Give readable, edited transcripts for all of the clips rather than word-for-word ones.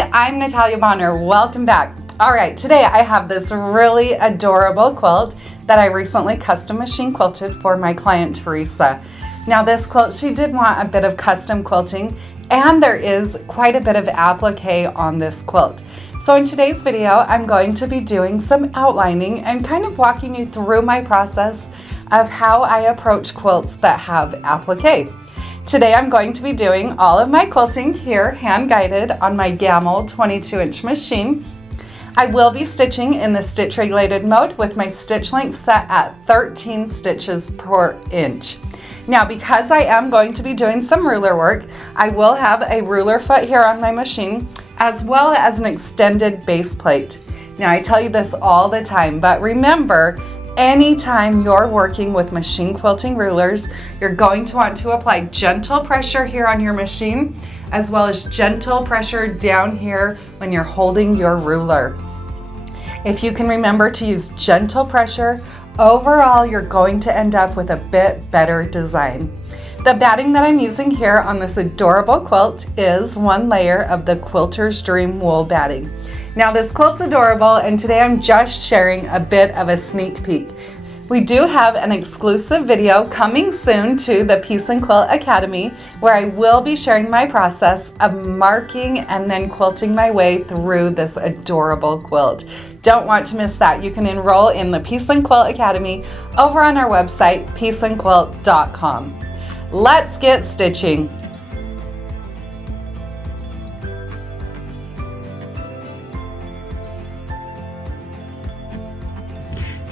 Hey, I'm Natalia Bonner. Welcome back. All right, today I have this really adorable quilt that I recently custom machine quilted for my client Teresa. Now this quilt, she did want a bit of custom quilting, and there is quite a bit of applique on this quilt. So in today's video, I'm going to be doing some outlining and kind of walking you through my process of how I approach quilts that have applique. Today I'm going to be doing all of my quilting here hand-guided on my Gamel 22-inch machine. I will be stitching in the stitch regulated mode with my stitch length set at 13 stitches per inch. Now because I am going to be doing some ruler work, I will have a ruler foot here on my machine as well as an extended base plate. Now I tell you this all the time, but remember, anytime you're working with machine quilting rulers, you're going to want to apply gentle pressure here on your machine, as well as gentle pressure down here when you're holding your ruler. If you can remember to use gentle pressure, overall you're going to end up with a bit better design. The batting that I'm using here on this adorable quilt is one layer of the Quilter's Dream wool batting. Now this quilt's adorable, and today I'm just sharing a bit of a sneak peek. We do have an exclusive video coming soon to the PNQ Academy where I will be sharing my process of marking and then quilting my way through this adorable quilt. Don't want to miss that. You can enroll in the PNQ Academy over on our website, peaceandquilt.com. Let's get stitching.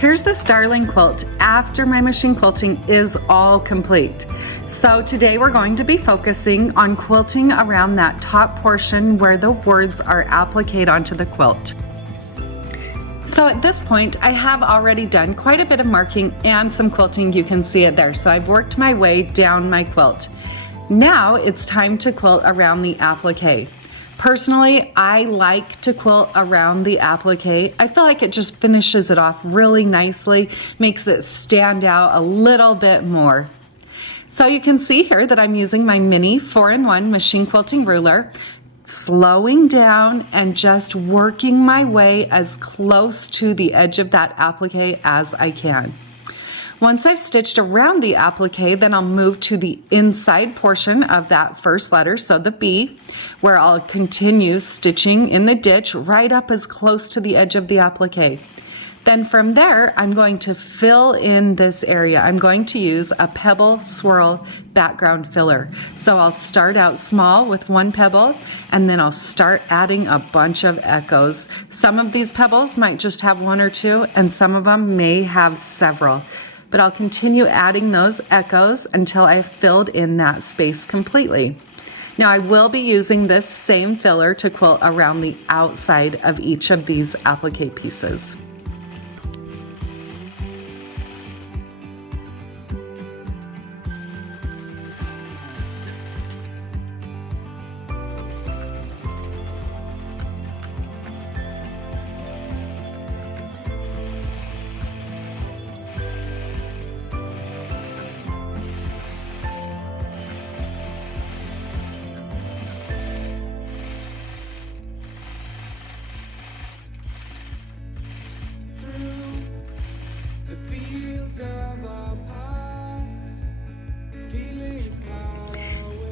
Here's the Starling Quilt after my machine quilting is all complete. So today we're going to be focusing on quilting around that top portion where the words are appliqued onto the quilt. So at this point, I have already done quite a bit of marking and some quilting. You can see it there. So I've worked my way down my quilt. Now it's time to quilt around the applique. Personally, I like to quilt around the applique. I feel like it just finishes it off really nicely, makes it stand out a little bit more. So you can see here that I'm using my mini 4-in-1 machine quilting ruler, slowing down and just working my way as close to the edge of that applique as I can. Once I've stitched around the applique, then I'll move to the inside portion of that first letter, so the B, where I'll continue stitching in the ditch right up as close to the edge of the applique. Then from there, I'm going to fill in this area. I'm going to use a pebble swirl background filler. So I'll start out small with one pebble, and then I'll start adding a bunch of echoes. Some of these pebbles might just have one or two, and some of them may have several. But I'll continue adding those echoes until I've filled in that space completely. Now I will be using this same filler to quilt around the outside of each of these applique pieces.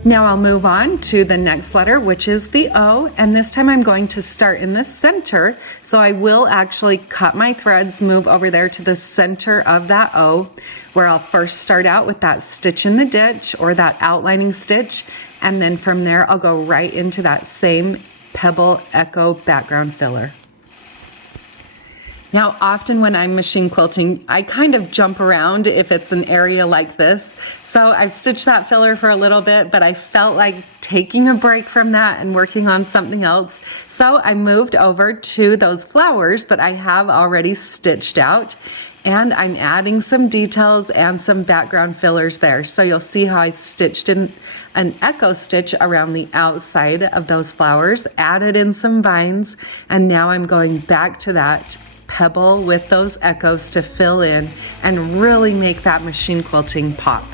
Now I'll move on to the next letter, which is the O, and this time I'm going to start in the center. So I will actually cut my threads, move over there to the center of that O, where I'll first start out with that stitch in the ditch or that outlining stitch, and then from there I'll go right into that same pebble echo background filler. Now, often when I'm machine quilting, I kind of jump around if it's an area like this. So I've stitched that filler for a little bit, but I felt like taking a break from that and working on something else. So I moved over to those flowers that I have already stitched out, and I'm adding some details and some background fillers there. So you'll see how I stitched in an echo stitch around the outside of those flowers, added in some vines, and now I'm going back to that pebble with those echoes to fill in and really make that machine quilting pop.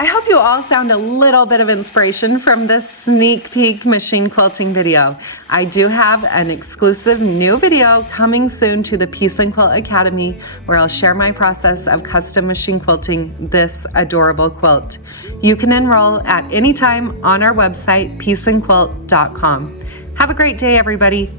I hope you all found a little bit of inspiration from this sneak peek machine quilting video. I do have an exclusive new video coming soon to the PNQ Academy where I'll share my process of custom machine quilting this adorable quilt. You can enroll at any time on our website, peaceandquilt.com. Have a great day, everybody.